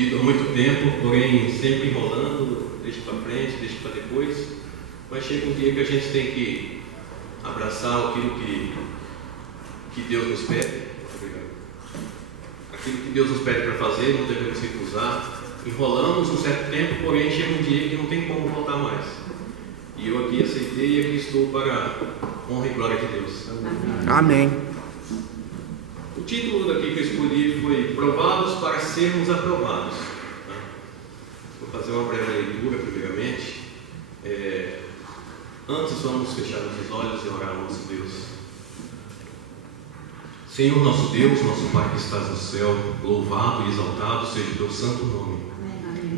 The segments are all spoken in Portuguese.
Há muito tempo, porém sempre enrolando, deixa para frente, deixa para depois, mas chega um dia que a gente tem que abraçar aquilo que Deus nos pede. Aquilo que Deus nos pede para fazer, não devemos recusar. Enrolamos um certo tempo, porém chega um dia que não tem como voltar mais. E eu aqui aceitei e aqui estou para a honra e glória de Deus. Amém. O título daqui que eu escolhi foi Provados para sermos aprovados. Vou fazer uma breve leitura primeiramente. Antes vamos fechar nossos olhos e orar ao nosso Deus. Senhor nosso Deus, nosso Pai que estás no céu, louvado e exaltado seja o teu santo nome.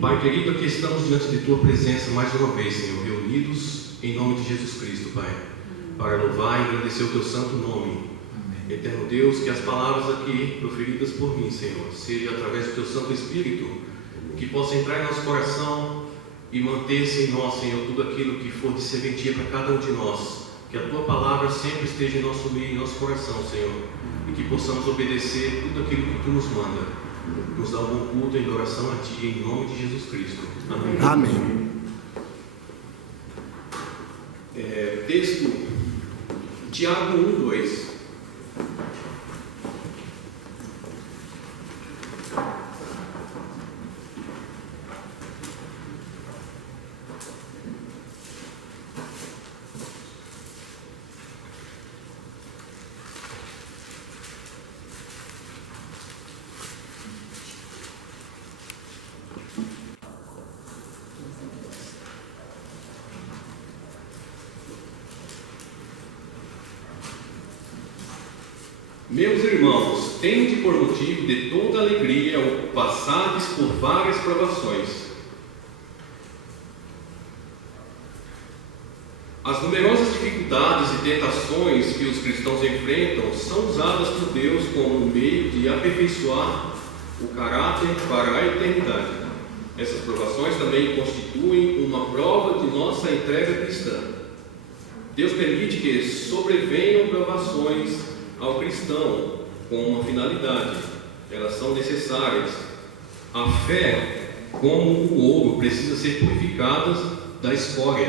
Pai querido, aqui estamos diante de tua presença mais uma vez, Senhor, reunidos em nome de Jesus Cristo, Pai, para louvar e agradecer o teu santo nome. Eterno Deus, que as palavras aqui proferidas por mim, Senhor, seja através do teu Santo Espírito, que possa entrar em nosso coração e manter-se em nós, Senhor, tudo aquilo que for de serventia para cada um de nós. Que a tua palavra sempre esteja em nosso meio, em nosso coração, Senhor, e que possamos obedecer tudo aquilo que tu nos manda. Nos dá um bom culto em adoração a ti, em nome de Jesus Cristo. Amém. Amém. Texto Tiago 1:2. Meus irmãos, tende por motivo de toda alegria o passardes por várias provações. As numerosas dificuldades e tentações que os cristãos enfrentam são usadas por Deus como um meio de aperfeiçoar o caráter para a eternidade. Essas provações também constituem uma prova de nossa entrega cristã. Deus permite que sobrevenham provações ao cristão com uma finalidade. Elas são necessárias. A fé, como o ouro, precisa ser purificada da escória.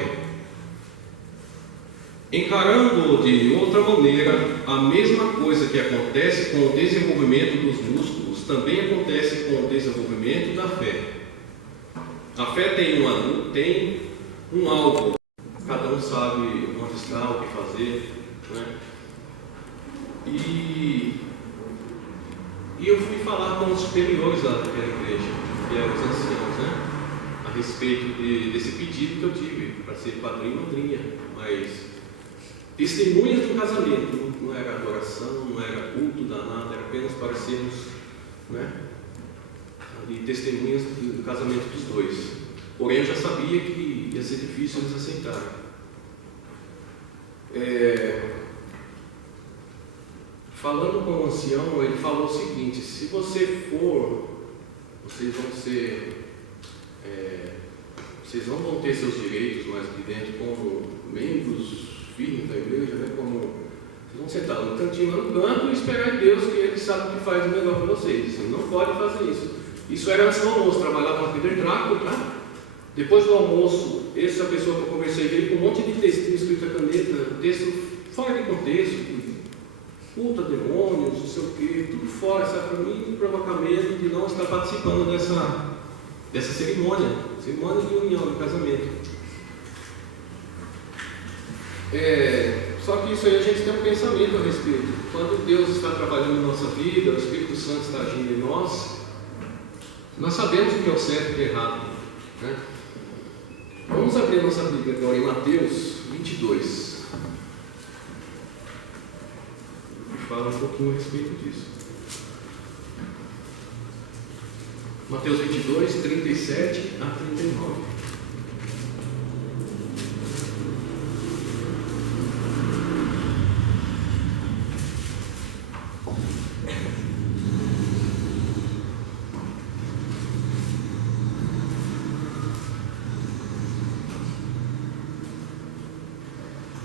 Encarando de outra maneira, a mesma coisa que acontece com o desenvolvimento dos músculos também acontece com o desenvolvimento da fé. A fé tem um alvo. Cada um sabe onde está, o que fazer, né? E eu fui falar com os superiores daquela igreja, que eram os anciãos, né? A respeito desse pedido que eu tive para ser padrinho e madrinha, mas testemunhas do casamento, não era adoração, não era culto danado, era apenas para sermos, né? Ali, testemunhas do casamento dos dois. Porém, eu já sabia que ia ser difícil eles aceitarem. Falando com o ancião, ele falou o seguinte: se você for, vocês não vão ter seus direitos mais aqui dentro como membros firmes da igreja, né? Vocês vão sentar no cantinho, lá no canto, e esperar em Deus que Ele sabe o que faz o melhor para vocês. Você não pode fazer isso. Isso era antes do almoço, trabalhava na Peter Drácula, tá? Depois do almoço, essa pessoa que eu conversei veio com um monte de textinho escrito a caneta, texto fora de contexto, culto a demônios, não sei o que, tudo fora, sabe, para mim, provocamento de não estar participando dessa cerimônia de união, de casamento. Só que isso aí a gente tem um pensamento a respeito. Quando Deus está trabalhando na nossa vida, o Espírito Santo está agindo em nós sabemos o que é o certo e o que é errado, né? Vamos abrir a nossa Bíblia agora em Mateus 22. Fala um pouquinho a respeito disso. Mateus 22, 37 a 39.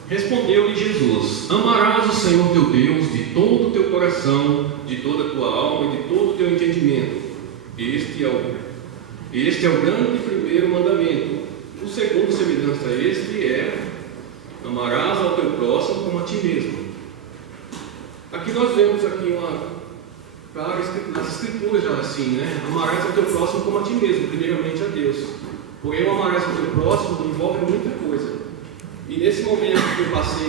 Respondeu-lhe Jesus: amarás o Senhor teu Deus de todo o teu coração, de toda a tua alma e de todo o teu entendimento. Este é Este é o grande primeiro mandamento. O segundo, semelhante a este, é: amarás ao teu próximo como a ti mesmo. Aqui nós vemos aqui nas escrituras já assim, né? Amarás ao teu próximo como a ti mesmo, primeiramente a Deus. Porém, o amarás ao teu próximo envolve muita coisa. E nesse momento que eu passei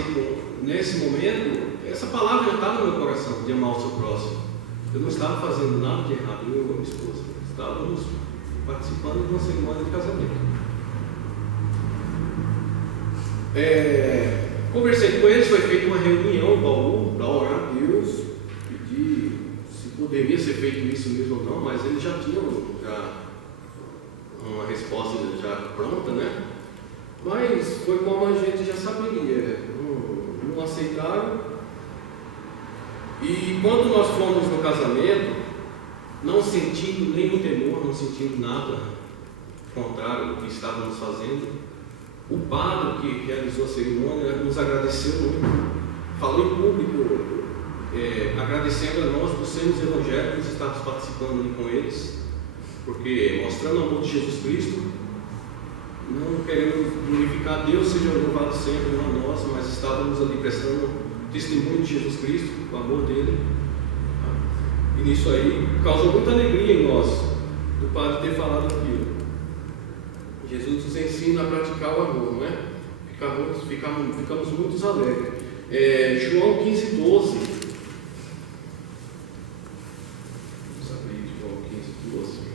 essa palavra já estava no meu coração, de amar o seu próximo. Eu não estava fazendo nada de errado, eu e a minha esposa. Estávamos participando de uma cerimônia de casamento. Conversei com eles, foi feita uma reunião em Bauru para orar a Deus, pedir se poderia ser feito isso mesmo ou não, mas eles já tinham uma resposta já pronta, né? Mas foi como a gente já sabia, não aceitaram. E quando nós fomos no casamento, não sentindo nenhum temor, não sentindo nada contrário do que estávamos fazendo, o padre que realizou a cerimônia nos agradeceu muito, falou em público, agradecendo a nós por sermos evangélicos e estarmos participando ali com eles, porque mostrando o amor de Jesus Cristo, não querendo glorificar Deus, seja louvado sempre, não nós, mas estávamos ali prestando testemunho de Jesus Cristo, o amor dele. E nisso aí causou muita alegria em nós, do padre ter falado aquilo. Jesus nos ensina a praticar o amor, não é? Ficamos muito alegres. João 15:12. Vamos abrir João 15:12.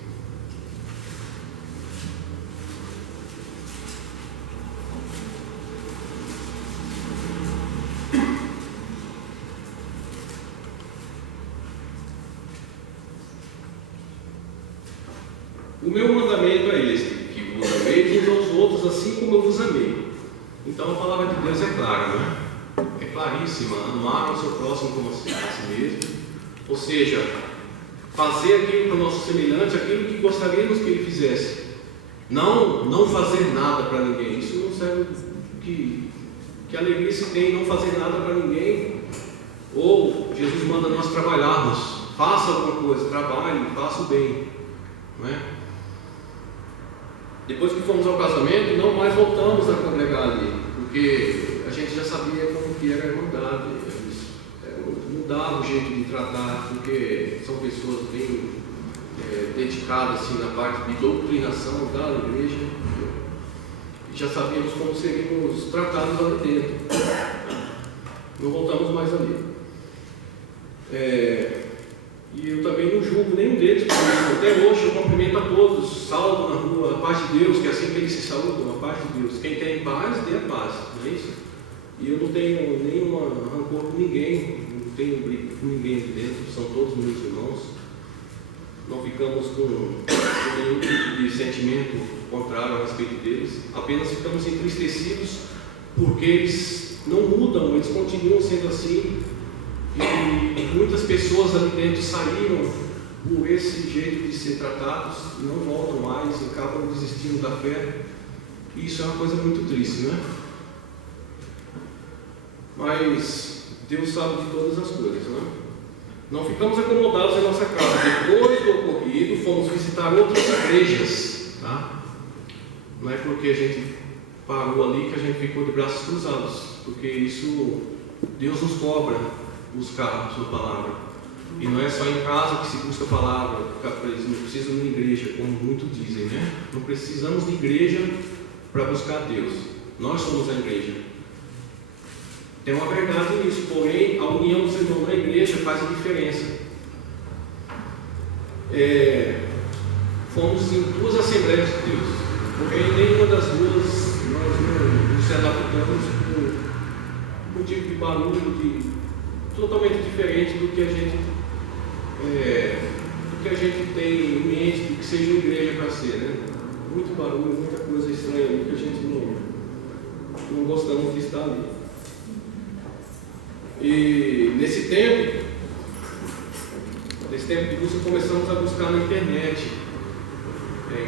O meu mandamento é este, que vos ameis uns aos outros assim como eu vos amei. Então a palavra de Deus é clara, não é? É claríssima: amar o seu próximo como a si mesmo, ou seja, fazer aquilo para o nosso semelhante, aquilo que gostaríamos que ele fizesse. Não fazer nada para ninguém. Isso não serve. Que alegria se tem não fazer nada para ninguém. Ou Jesus manda nós trabalharmos. Faça alguma coisa, trabalhe, faça o bem, não é? Depois que fomos ao casamento, não mais voltamos a congregar ali, porque a gente já sabia como que era a irmandade. Mudava o jeito de tratar, porque são pessoas bem dedicadas assim, na parte de doutrinação da igreja. E já sabíamos como seríamos tratados ali dentro. Não voltamos mais ali. E eu também não julgo nenhum deles, porque até hoje eu cumprimento a todos, salvo na rua, a paz de Deus, que é assim que eles se saúdam, a paz de Deus. Quem tem paz, dê a paz, não é isso? E eu não tenho nenhum rancor com ninguém, não tenho briga com ninguém aqui dentro, são todos meus irmãos. Não ficamos com nenhum tipo de sentimento contrário a respeito deles, apenas ficamos entristecidos porque eles não mudam, eles continuam sendo assim. E muitas pessoas ali dentro saíram por esse jeito de ser tratados, não voltam mais, acabam desistindo da fé. E isso é uma coisa muito triste, não é? Mas Deus sabe de todas as coisas, não é? Não ficamos acomodados em nossa casa. Depois do ocorrido, fomos visitar outras igrejas, tá? Não é porque a gente parou ali que a gente ficou de braços cruzados, porque isso Deus nos cobra buscar a sua palavra. E não é só em casa que se busca a palavra, eles não precisam de igreja, como muitos dizem, né? Não precisamos de igreja para buscar Deus. Nós somos a igreja. Tem uma verdade nisso, porém a união dos irmãos na igreja faz a diferença. Fomos em 2 Assembleias de Deus, porém nenhuma das duas nós nos adaptamos por motivo de barulho, totalmente diferente do que a gente tem em mente do que seja uma igreja para ser, né? Muito barulho, muita coisa estranha ali que a gente não gostamos de estar ali. E nesse tempo de busca, começamos a buscar na internet,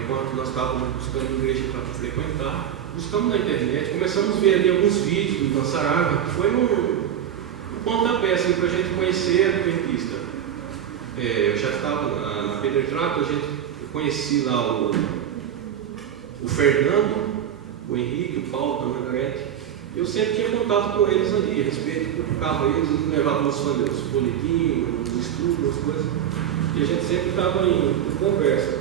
enquanto nós estávamos buscando igreja para frequentar, buscamos na internet, começamos a ver ali alguns vídeos do Dan Saraiva, que foi um pontapé assim, para a gente conhecer a Adventista. Eu já estava na Pedro Trato, conheci lá o Fernando, o Henrique, o Paulo, a Margarete. Eu sempre tinha contato com eles ali, a respeito, cutucava eles me levavam os boletins, os estudos, as coisas. E a gente sempre estava em conversa.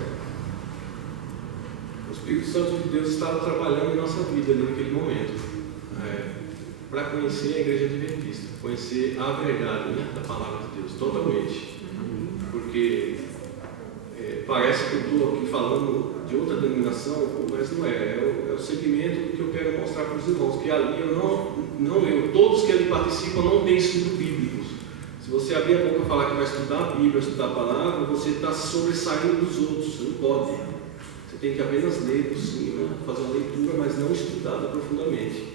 O Espírito Santo de Deus estava trabalhando em nossa vida ali naquele momento, para conhecer a Igreja Adventista, conhecer a verdade, né, da Palavra de Deus, totalmente. Porque parece que eu estou aqui falando de outra denominação, mas não é. É o segmento que eu quero mostrar para os irmãos, que ali todos que ali participam não têm estudo bíblicos. Se você abrir a boca e falar que vai estudar a Bíblia, estudar a palavra, você está sobressaindo dos outros, você não pode. Você tem que apenas ler por cima, fazer uma leitura, mas não estudada profundamente.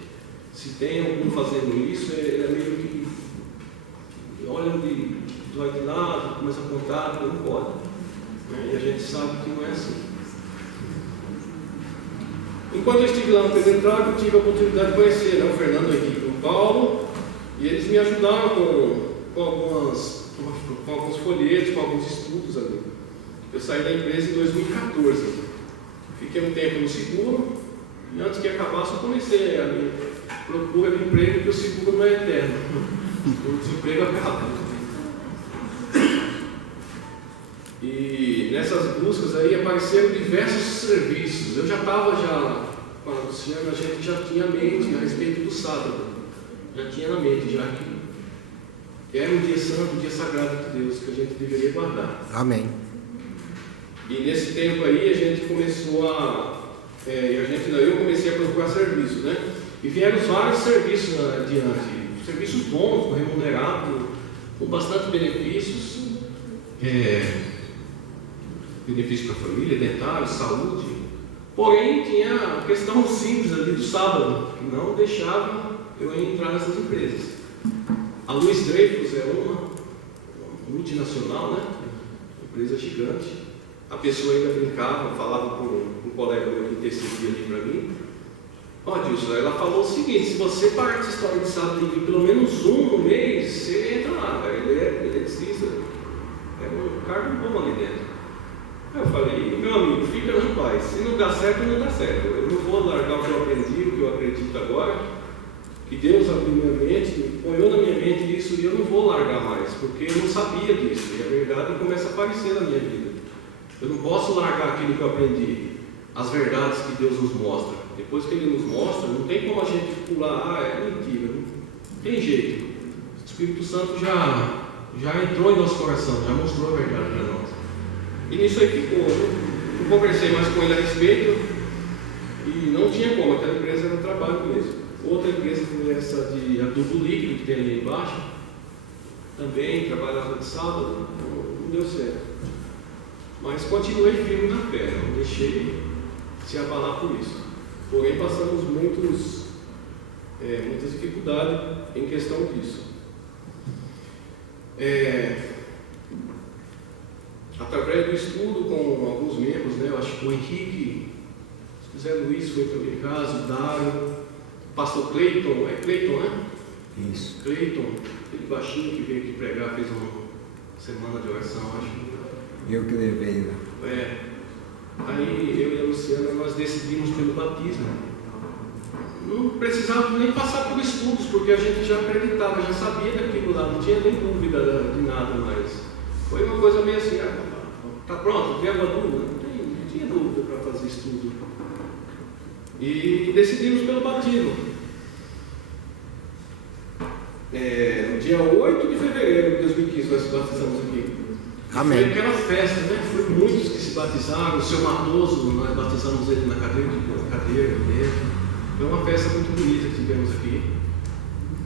Se tem algum fazendo isso, é meio que olha de lado, começa a apontar, não pode. E a gente sabe que não é assim. Enquanto eu estive lá no Pedro Trago, eu tive a oportunidade de conhecer o Fernando aqui com o Paulo, e eles me ajudaram com alguns folhetos, com alguns estudos ali. Eu saí da empresa em 2014. Fiquei um tempo no seguro, e antes que acabasse, eu comecei a minha procura de emprego, porque o seguro não é eterno. O desemprego acaba. E nessas buscas aí apareceram diversos serviços. Eu já estava com a Luciana, a gente já tinha mente a respeito do sábado. Já tinha na mente, já que era um dia santo, um dia sagrado de Deus, que a gente deveria guardar. Amém. E nesse tempo aí a gente começou eu comecei a procurar serviço, né? E vieram vários serviços adiante, serviços bons, remunerados, com bastante benefícios, benefícios para a família, dentário, saúde. Porém, tinha a questão simples ali do sábado, que não deixava eu entrar nessas empresas. A Luiz Dreyfus é uma multinacional, né? Uma empresa gigante. A pessoa ainda brincava, falava com um colega meu que intercedia ali para mim. Dilson, ela falou o seguinte: se você parar essa história de sábado e vir pelo menos um no mês, você entra lá, ele é eletricista, é um cargo bom ali dentro. Aí eu falei, meu amigo, fica na paz, se não dá certo, não dá certo. Eu não vou largar o que eu aprendi, o que eu acredito agora, que Deus abriu minha mente, ponhou na minha mente isso, e eu não vou largar mais, porque eu não sabia disso, e a verdade começa a aparecer na minha vida. Eu não posso largar aquilo que eu aprendi, as verdades que Deus nos mostra. Depois que Ele nos mostra, não tem como a gente pular, é mentira, não tem jeito. O Espírito Santo já entrou em nosso coração, já mostrou a verdade para nós. E nisso aí ficou. Eu conversei mais com ele a respeito e não tinha como, aquela empresa era trabalho mesmo. Outra empresa foi essa de adubo líquido que tem ali embaixo, também trabalhava de sábado, não deu certo. Mas continuei firme na fé, não deixei se abalar por isso. Porém, passamos muitas dificuldades em questão disso. Através do estudo com alguns membros, né, eu acho que o Henrique, se Zé Luiz foi para o meu caso, o Dário, o pastor Cleiton, Cleiton, né? Isso. Cleiton, aquele baixinho que veio aqui pregar, fez uma semana de oração, acho. Eu que levei lá. Aí eu e a Luciana, nós decidimos pelo batismo. Não precisava nem passar por estudos, porque a gente já acreditava, já sabia daquilo lá, não tinha nem dúvida de nada mais. Foi uma coisa meio assim, tá pronto, tem alguma dúvida? Não tinha dúvida para fazer estudo. E decidimos pelo batismo. No dia 8 de fevereiro de 2015 nós batizamos aqui. Amém. Foi aquela festa, né? Foi muitos que se batizaram. O seu Matoso, nós batizamos ele na cadeira dentro. Foi uma festa muito bonita que tivemos aqui.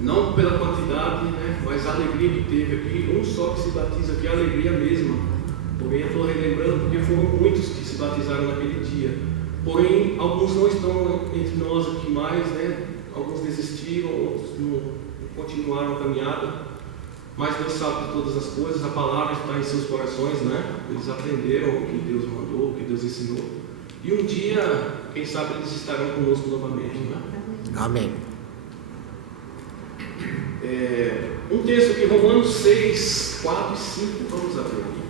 Não pela quantidade, né? Mas a alegria que teve aqui. Um só que se batiza aqui, a alegria mesma. Porém, eu estou relembrando porque foram muitos que se batizaram naquele dia. Porém, alguns não estão entre nós aqui mais, né? Alguns desistiram, outros não continuaram a caminhada. Mas Deus sabe de todas as coisas, a palavra está em seus corações, né? Eles aprenderam o que Deus mandou, o que Deus ensinou. E um dia, quem sabe, eles estarão conosco novamente, né? Amém. Um texto aqui, Romanos 6, 4 e 5, vamos abrir aqui.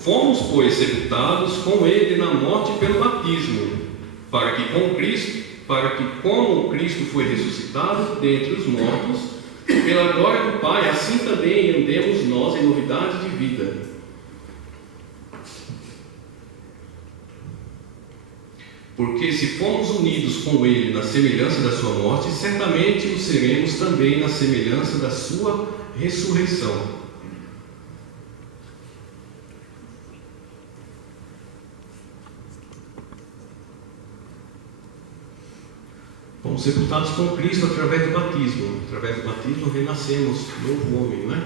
Fomos, pois, sepultados com ele na morte pelo batismo, para que como Cristo foi ressuscitado dentre os mortos, pela glória do Pai, assim também andemos nós em novidade de vida. Porque se fomos unidos com ele na semelhança da sua morte, certamente o seremos também na semelhança da sua ressurreição. Fomos sepultados com Cristo através do batismo. Através do batismo renascemos, novo homem, não é?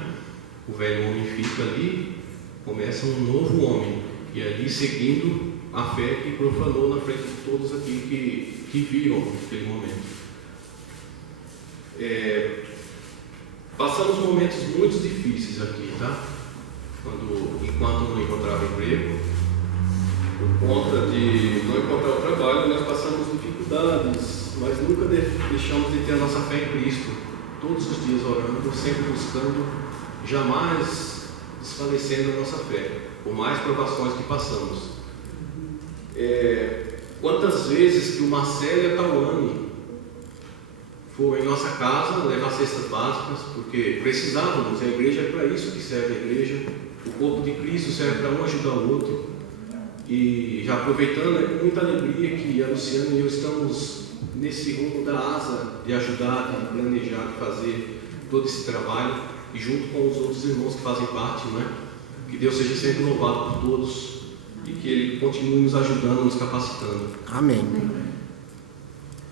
O velho homem fica ali, começa um novo homem. E ali seguindo a fé que profanou na frente de todos aqui que viram naquele momento. Passamos momentos muito difíceis aqui, tá? Enquanto não encontrava emprego, por conta de não encontrar o trabalho, nós passamos dificuldades, mas nunca deixamos de ter a nossa fé em Cristo. Todos os dias orando, sempre buscando, jamais desfalecendo a nossa fé, por mais provações que passamos. Quantas vezes que o Marcelo e a Tawane foram em nossa casa levar cestas básicas, porque precisávamos, a igreja é para isso que serve a igreja, o corpo de Cristo serve para um ajudar o outro. E já aproveitando, é com muita alegria que a Luciana e eu estamos nesse rumo da asa de ajudar, de planejar, de fazer todo esse trabalho, e junto com os outros irmãos que fazem parte, não é? Que Deus seja sempre louvado por todos e que Ele continue nos ajudando, nos capacitando. Amém.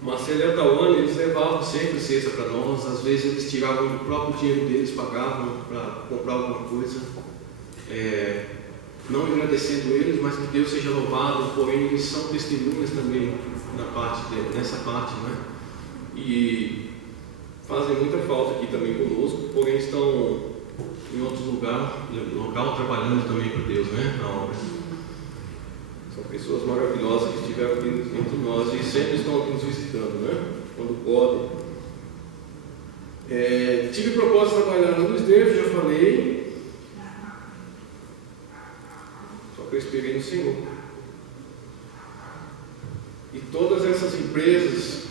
Marcelo e a Tawane, eles levavam sempre cesta para nós, às vezes eles tiravam do próprio dinheiro deles, pagavam para comprar alguma coisa, não agradecendo eles, mas que Deus seja louvado, porém eles são testemunhas também nessa parte, né? E fazem muita falta aqui também conosco, porém estão em outro local trabalhando também para Deus, né? Na obra. São pessoas maravilhosas que estiveram aqui entre nós e sempre estão aqui nos visitando, né? Quando podem. Tive o propósito de trabalhar no Luiz Neves, já falei. Só que eu esperei no Senhor. E todas essas empresas,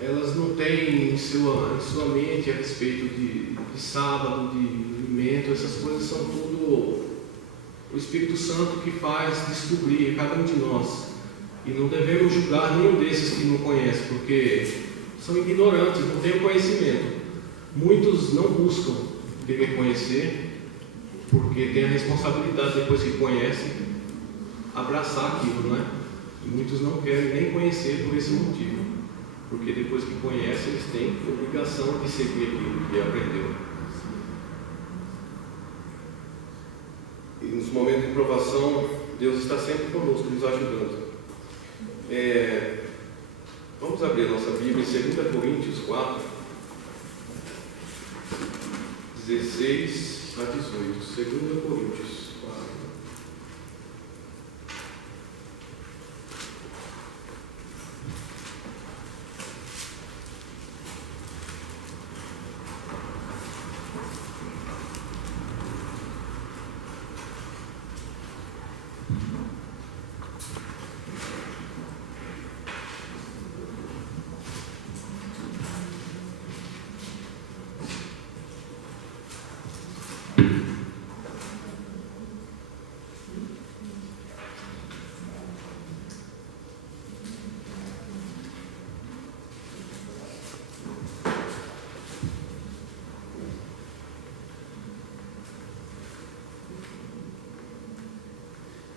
elas não têm em sua mente a respeito de sábado, de alimento, essas coisas são tudo o Espírito Santo que faz descobrir cada um de nós. E não devemos julgar nenhum desses que não conhecem, porque são ignorantes, não têm o conhecimento. Muitos não buscam querer conhecer, porque têm a responsabilidade, depois que conhecem, abraçar aquilo, não é? E muitos não querem nem conhecer por esse motivo, porque depois que conhecem, eles têm a obrigação de seguir aquilo que aprendeu. E nos momentos de provação, Deus está sempre conosco, nos ajudando. Vamos abrir a nossa Bíblia em 2 Coríntios 4, 16 a 18. 2 Coríntios 4.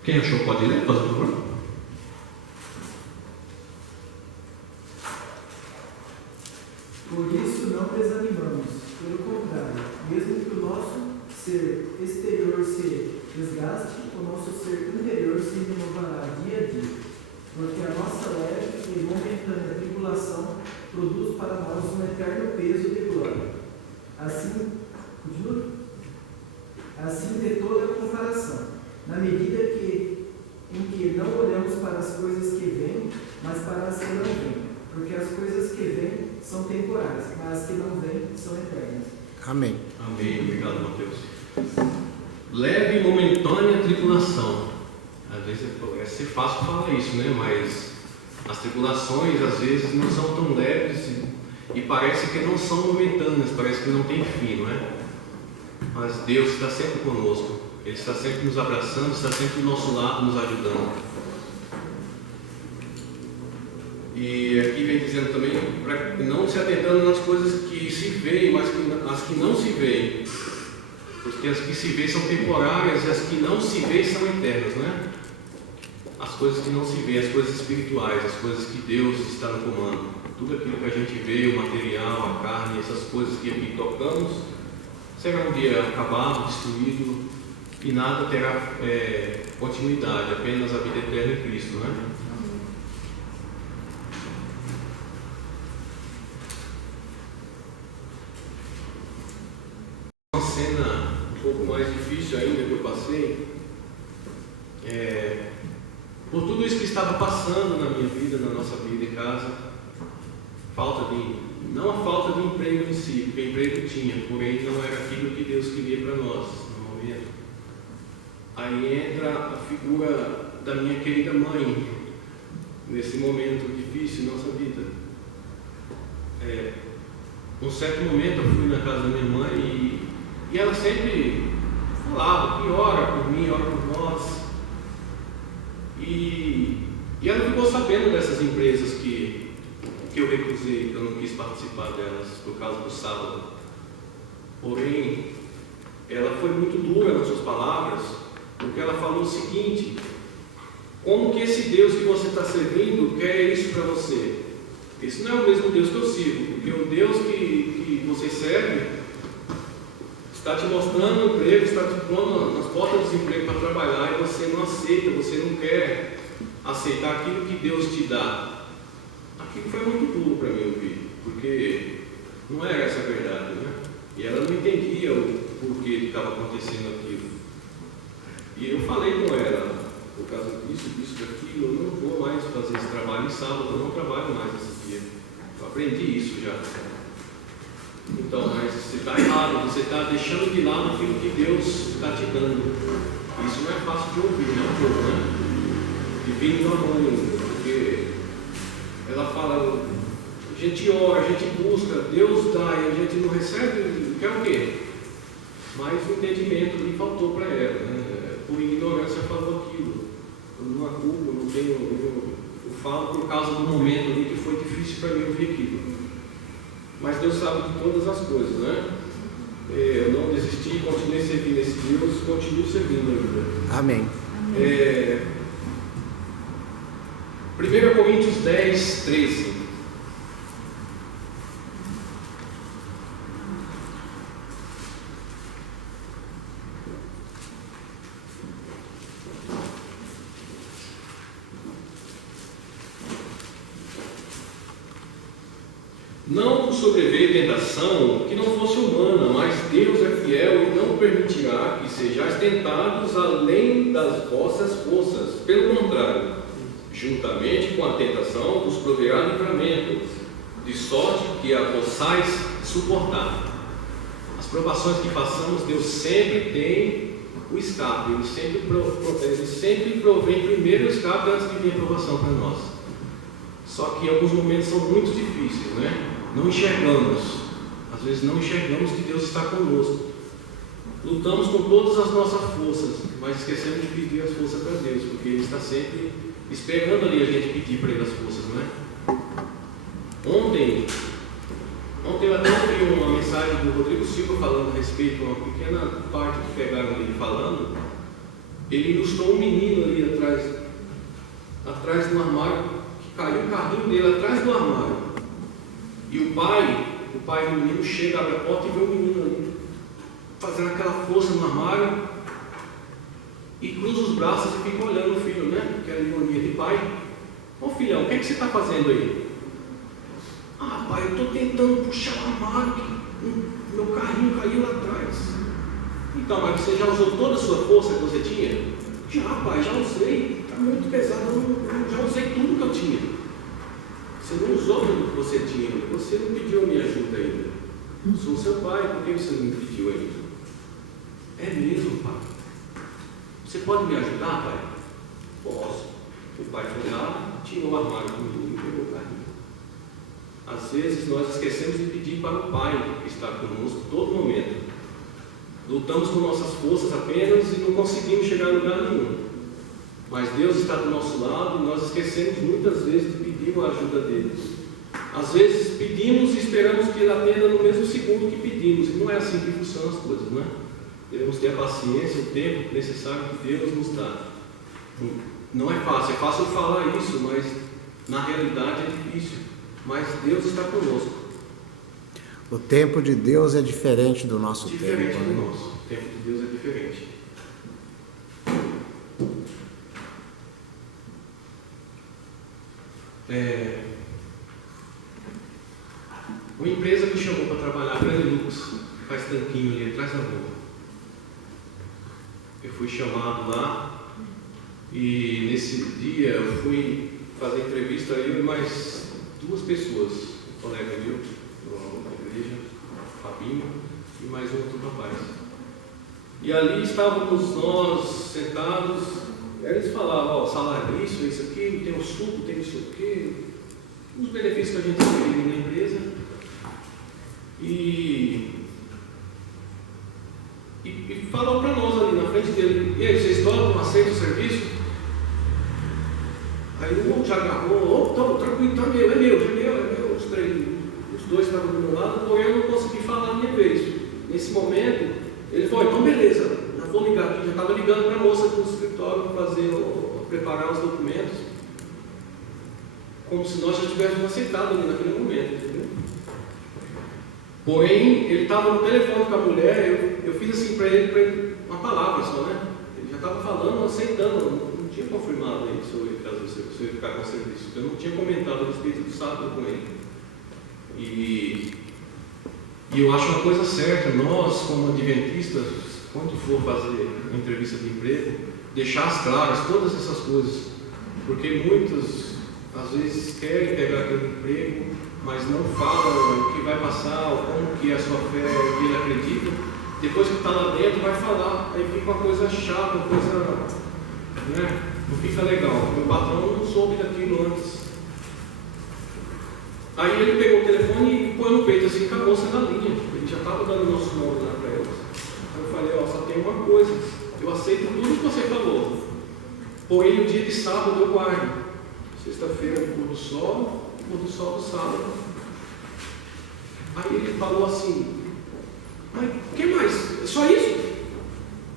Quem achou pode ler, por favor? Por isso não desanimamos, pelo contrário, mesmo que o nosso ser exterior se desgaste, o nosso ser interior se renovará dia a dia, porque a nossa leve e momentânea tribulação produz para nós um eterno peso de glória. Assim de toda comparação, na medida em que não olhamos para as coisas que vêm, mas para as que não vêm, porque as coisas que vêm são temporais, mas as que não vêm são eternas. Amém. Amém. Obrigado, Mateus. Leve e momentânea tribulação. Às vezes é ser fácil falar isso, né? Mas as tribulações às vezes não são tão leves e parece que não são momentâneas, parece que não tem fim, não é? Mas Deus está sempre conosco, Ele está sempre nos abraçando, está sempre do nosso lado, nos ajudando. E aqui vem dizendo também, para não se atentando nas coisas que se veem, mas as que não se veem. Porque as que se veem são temporárias e as que não se veem são eternas, né? As coisas que não se veem, as coisas espirituais, as coisas que Deus está no comando. Tudo aquilo que a gente vê, o material, a carne, essas coisas que aqui tocamos, será um dia acabado, destruído e nada terá continuidade, apenas a vida eterna em Cristo, né? Uma cena um pouco mais difícil ainda que eu passei, por tudo isso que estava passando na minha vida, na nossa vida em casa, não a falta de emprego em si, porque emprego tinha, porém não era aquilo que Deus queria para nós no momento. Aí entra a figura da minha querida mãe, nesse momento difícil em nossa vida. Um certo momento eu fui na casa da minha mãe e ela sempre falava que ora por mim, ora por nós. E ela ficou sabendo dessas empresas que eu recusei, que eu não quis participar delas por causa do sábado. Porém, ela foi muito dura nas suas palavras, porque ela falou o seguinte: como que esse Deus que você está servindo quer isso para você? Esse não é o mesmo Deus que eu sirvo, porque o Deus que você serve está te mostrando emprego, está te pondo nas portas do desemprego para trabalhar e você não aceita, você não quer aceitar aquilo que Deus te dá. Aquilo foi muito duro para mim ouvir, porque não era essa a verdade, né? E ela não entendia o porquê que estava acontecendo aquilo. E eu falei com ela, por causa disso, daquilo, eu não vou mais fazer esse trabalho em sábado, eu não trabalho mais esse dia. Eu aprendi isso já. Então, mas você está errado, você está deixando de lado aquilo que Deus está te dando. Isso não é fácil de ouvir, né? E vindo de uma mãe, porque ela fala, a gente ora, a gente busca, Deus dá e a gente não recebe, quer o quê? Mas o entendimento ali faltou para ela, né? Por ignorância falou aquilo. Eu não acubo, não tenho, eu falo por causa do momento ali que foi difícil para mim ouvir aquilo. Mas Deus sabe de todas as coisas, né? Eu não desisti, continuei servindo esse Deus, continuo servindo ainda. Amém. 1 Coríntios 10, 13. Não vos sobreveio tentação que não fosse humana, mas Deus é fiel e não permitirá que sejais tentados além das vossas forças. Pelo contrário, juntamente com a tentação vos proverá livramento, de sorte que a possais suportar. As provações que passamos, Deus sempre tem o escape, Ele sempre provém primeiro o escape antes de vir a provação para nós. Só que alguns momentos são muito difíceis, né? Não enxergamos, às vezes não enxergamos que Deus está conosco. Lutamos com todas as nossas forças, mas esquecemos de pedir as forças para Deus, porque Ele está sempre esperando ali a gente pedir para Ele as forças, não é? Ontem eu até ouvi uma mensagem do Rodrigo Silva falando a respeito de uma pequena parte que pegaram ele falando. Ele ilustrou um menino ali atrás do armário, que caiu o carrinho dele atrás do armário. E o pai do menino chega, abre a porta e vê o menino ali, fazendo aquela força no armário. e cruza os braços e fica olhando o filho, né? Aquela ironia de pai. Ô filhão, o que você está fazendo aí? Ah, pai, eu estou tentando puxar o armário, que meu carrinho caiu lá atrás. Então, mas você já usou toda a sua força que você tinha? Já, pai, já usei. Está muito pesado, eu já usei tudo que eu tinha. Você não usou tudo que você tinha, você não pediu a minha ajuda ainda. Eu sou seu pai, por que você não me pediu ainda? É mesmo, pai. Você pode me ajudar, pai? Posso. O pai foi lá, tirou o armário comigo e pegou o carrinho. Às vezes nós esquecemos de pedir para o Pai que está conosco todo momento. Lutamos com nossas forças apenas e não conseguimos chegar a lugar nenhum. Mas Deus está do nosso lado e nós esquecemos muitas vezes de pedir a ajuda dele. Às vezes pedimos e esperamos que ele atenda no mesmo segundo que pedimos. E não é assim que funcionam as coisas, não é? Devemos ter a paciência, o tempo necessário que Deus nos dá. Não é fácil falar isso, mas na realidade é difícil. Mas Deus está conosco. O tempo de Deus é diferente do nosso tempo. Diferente do nosso. O tempo de Deus é diferente. Uma empresa me chamou para trabalhar, Granilux, faz tanquinho ali atrás da rua. Eu fui chamado lá e nesse dia eu fui fazer entrevista, eu e mais 2 pessoas, um colega meu, da igreja, Fabinho, e mais um outro rapaz. E ali estávamos nós sentados, e eles falavam, ó, salário isso aqui, tem o suco, tem isso aqui, os benefícios que a gente tem na empresa. E falou para nós ali na frente dele, e aí, vocês topam, aceitam o serviço? Aí o outro já agarrou, tranquilo, é meu, os 2 estavam do meu lado, porém eu não consegui falar a minha vez. Nesse momento, ele falou, então beleza, já vou ligar aqui, já estava ligando para a moça do escritório para preparar os documentos, como se nós já tivéssemos aceitado ali naquele momento, entendeu? Porém, ele estava no telefone com a mulher, eu fiz assim para ele uma palavra só, né? Ele já estava falando, aceitando, não tinha confirmado aí sobre caso se eu ficar com o serviço. Eu não tinha comentado a respeito do sábado com ele. E eu acho uma coisa certa, nós como adventistas, quando for fazer uma entrevista de emprego, deixar as claras todas essas coisas, porque muitos às vezes querem pegar aquele emprego, mas não falam o que vai passar, ou como que é a sua fé, o que ele acredita. Depois que está lá dentro, vai falar, aí fica uma coisa chata, uma coisa, né? Não fica legal. Meu patrão não soube daquilo antes. Aí ele pegou o telefone e põe no peito assim, acabou sendo a linha. Ele já estava dando o nosso nome lá para eles. Aí eu falei, ó, só tem uma coisa, eu aceito tudo que você falou. Porém, o dia de sábado eu guardo. Sexta-feira, o pôr do sol do sábado. Aí ele falou assim, mas o que mais? É só isso?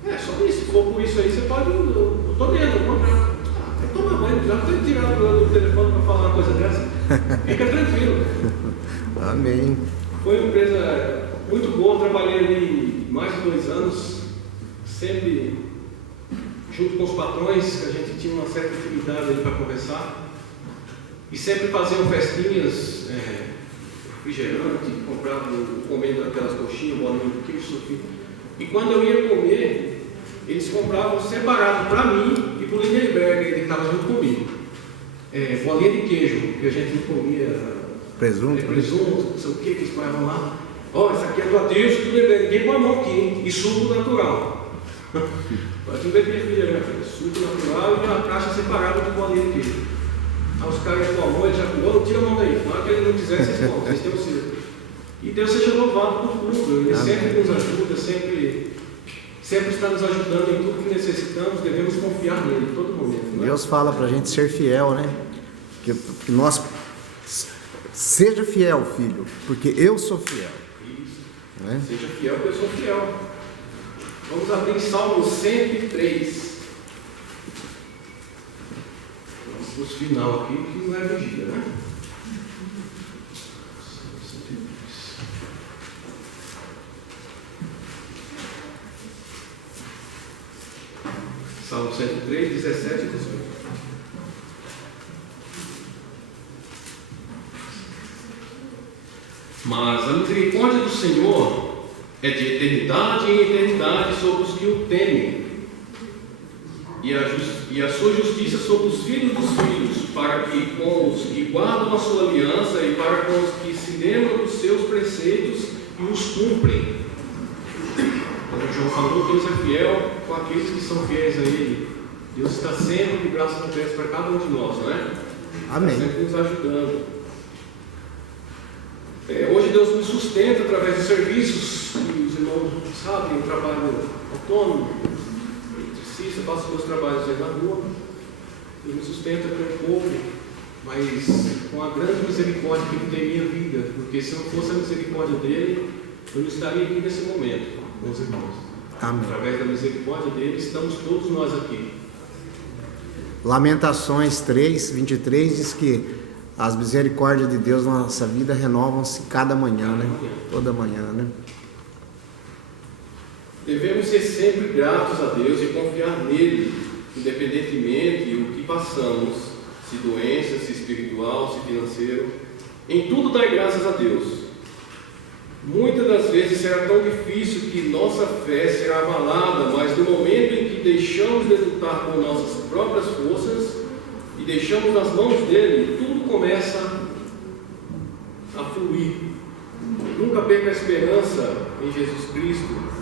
É, só isso. Se for por isso aí, você pode, eu estou dentro, eu vou comprar. Toma banho, já estou tirando do telefone para falar uma coisa dessa. Fica tranquilo. Amém. Foi uma empresa muito boa, trabalhei ali mais de 2 anos, sempre junto com os patrões, que a gente tinha uma certa intimidade ali para conversar. E sempre faziam festinhas, refrigerante, compravam, comendo aquelas coxinhas, bolinha de queijo. E quando eu ia comer, eles compravam separado para mim e para o Lindenberg, que estava junto comigo. Bolinha de queijo, que a gente não comia. Presunto? Presunto, não sei o que eles põem lá. Ó, isso aqui é do Adeus, do Lindenberg, ninguém põe a mão aqui, hein? E suco natural. Mas não beber refrigerante, suco natural e uma caixa separada de bolinha de queijo. Aí os caras com a mão, ele já falou, tira a mão daí. Na hora que ele não quiser, vocês comem, vocês têm o seu. E Deus seja louvado por tudo. Ele sempre nos ajuda, sempre está nos ajudando em tudo que necessitamos, devemos confiar nele em todo momento. Não é? Deus fala para a gente ser fiel, né? Que nós, seja fiel, filho, porque eu sou fiel. Isso. Né? Seja fiel, porque eu sou fiel. Vamos abrir Salmo 103. Os final aqui, que não é vigília, né? 17 e 18. Mas a misericórdia do Senhor é de eternidade em eternidade sobre os que o temem, e a sua justiça sobre os filhos dos filhos, para que com os que guardam a sua aliança e para com os que se lembram dos seus preceitos e os cumprem. Como João falou, Deus é fiel com aqueles que são fiéis a Ele. Deus está sempre de braços abertos para cada um de nós, não é? Amém. Está sempre nos ajudando. Hoje Deus me sustenta através de serviços que os irmãos sabem, eu trabalho autônomo, eletricista, faço meus trabalhos aí na rua, Ele me sustenta com o povo, mas com a grande misericórdia que Ele tem em minha vida, porque se não fosse a misericórdia dEle, eu não estaria aqui nesse momento, meus irmãos. Amém. Através da misericórdia dEle, estamos todos nós aqui. Lamentações 3, 23 diz que as misericórdias de Deus na nossa vida renovam-se cada manhã, né? Toda manhã, né? Devemos ser sempre gratos a Deus e confiar nele, independentemente do que passamos, se doença, se espiritual, se financeiro. Em tudo dai graças a Deus. Muitas das vezes será tão difícil que nossa fé será abalada, mas no momento em que deixamos de lutar com nossas próprias forças e deixamos nas mãos dele, tudo começa a fluir. Nunca perca a esperança em Jesus Cristo.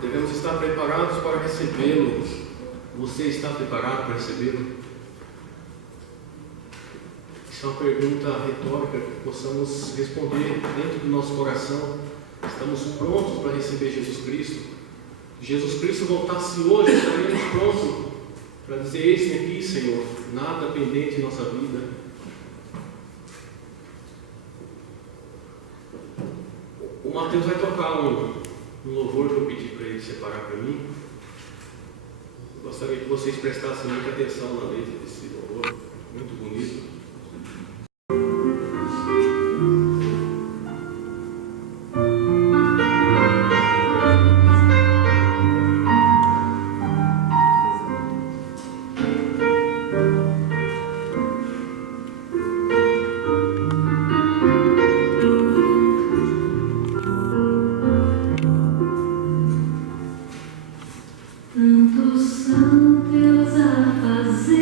Devemos estar preparados para recebê-lo. Você está preparado para recebê-lo? Isso é uma pergunta retórica que possamos responder dentro do nosso coração. Estamos prontos para receber Jesus Cristo? Se Jesus Cristo voltasse hoje, estaríamos prontos para dizer: eis-me aqui, Senhor, nada pendente em nossa vida. O Mateus vai tocar um louvor que eu pedi para ele separar para mim. Eu gostaria que vocês prestassem muita atenção na letra desse louvor, muito bonito. Tantos são teus afazeres,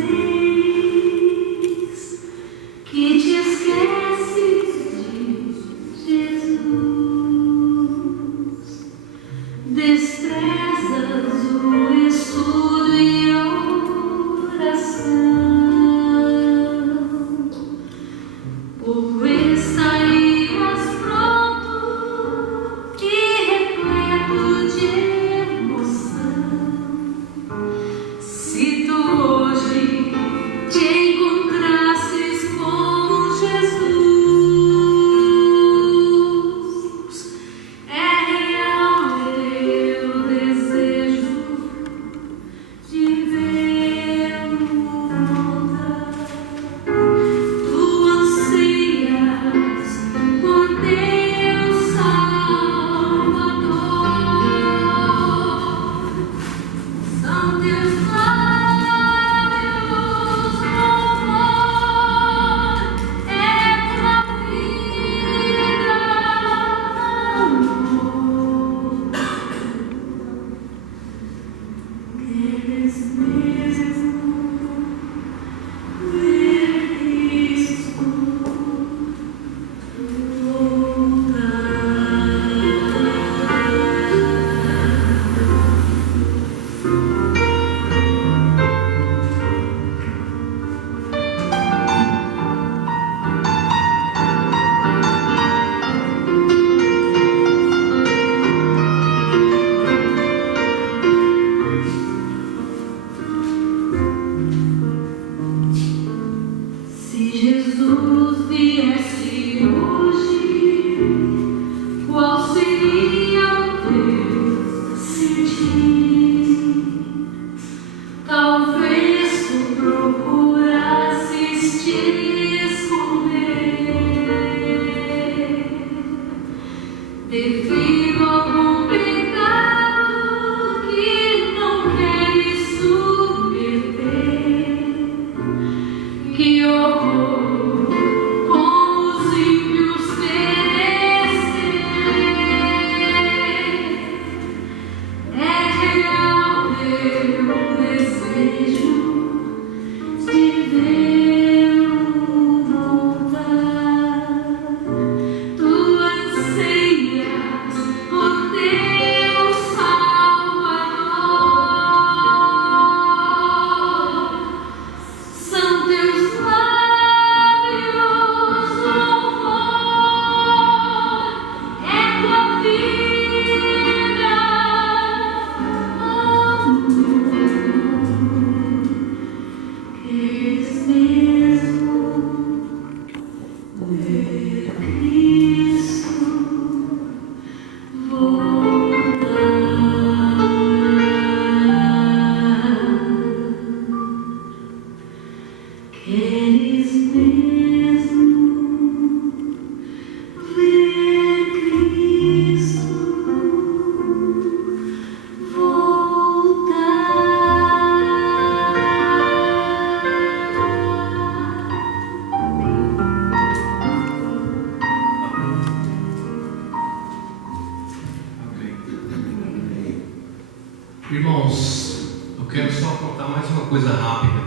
rápida,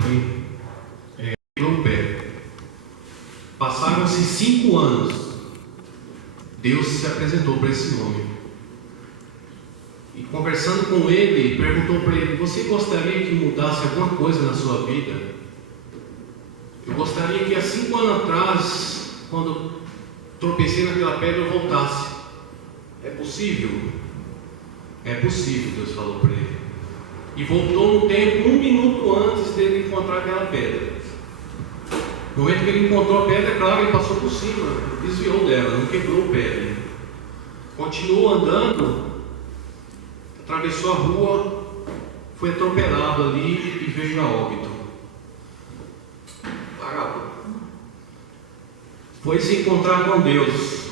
quebrou o pé. Passaram-se 5 anos. Deus se apresentou para esse homem. E conversando com ele, perguntou para ele: você gostaria que mudasse alguma coisa na sua vida? Eu gostaria que há 5 anos atrás, quando tropecei naquela pedra, eu voltasse. É possível? É possível, Deus falou para ele. E voltou no tempo, 1 minuto antes dele encontrar aquela pedra. No momento que ele encontrou a pedra, é claro, ele passou por cima, desviou dela, não quebrou o pé dele. Continuou andando, atravessou a rua, foi atropelado ali e veio a óbito. Parado. Foi se encontrar com Deus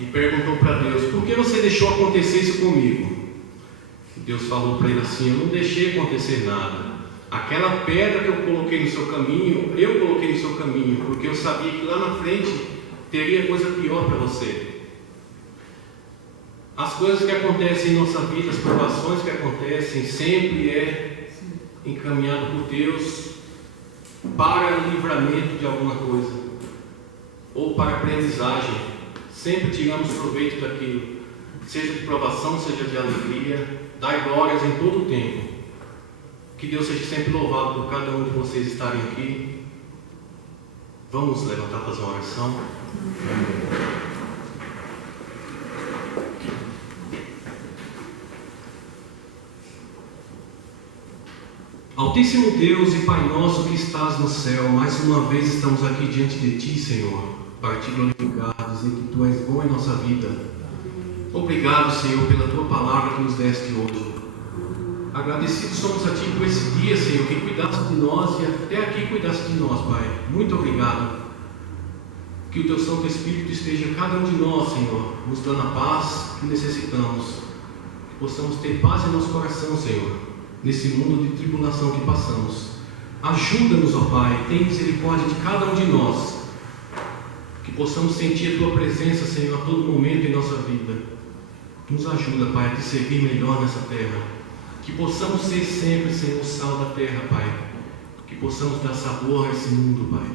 e perguntou para Deus: por que você deixou acontecer isso comigo? E Deus falou para ele assim: eu não deixei acontecer nada. Aquela pedra que eu coloquei no seu caminho, eu coloquei no seu caminho, porque eu sabia que lá na frente teria coisa pior para você. As coisas que acontecem em nossa vida, as provações que acontecem, sempre é encaminhado por Deus para o livramento de alguma coisa, ou para aprendizagem. Sempre tiramos proveito daquilo, seja de provação, seja de alegria. Dai glórias em todo o tempo. Que Deus seja sempre louvado por cada um de vocês estarem aqui. Vamos levantar para fazer uma oração. Altíssimo Deus e Pai nosso que estás no céu, mais uma vez estamos aqui diante de Ti, Senhor, para Te glorificar, dizer que Tu és bom em nossa vida. Obrigado, Senhor, pela Tua palavra que nos deste hoje. Agradecidos somos a Ti por esse dia, Senhor, que cuidaste de nós e até aqui cuidaste de nós, Pai. Muito obrigado. Que o Teu Santo Espírito esteja em cada um de nós, Senhor, nos dando a paz que necessitamos. Que possamos ter paz em nosso coração, Senhor, nesse mundo de tribulação que passamos. Ajuda-nos, ó Pai, tem misericórdia de cada um de nós. Que possamos sentir a Tua presença, Senhor, a todo momento em nossa vida. Nos ajuda, Pai, a Te servir melhor nessa terra. Que possamos ser sempre, Senhor, o sal da terra, Pai. Que possamos dar sabor a esse mundo, Pai.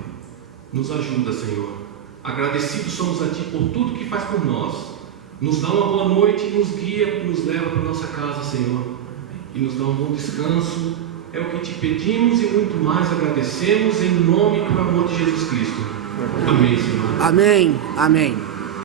Nos ajuda, Senhor. Agradecidos somos a Ti por tudo que faz por nós. Nos dá uma boa noite, nos guia, nos leva para a nossa casa, Senhor. E nos dá um bom descanso. É o que Te pedimos e muito mais agradecemos em nome e por amor de Jesus Cristo. Amém, Senhor. Amém. Amém.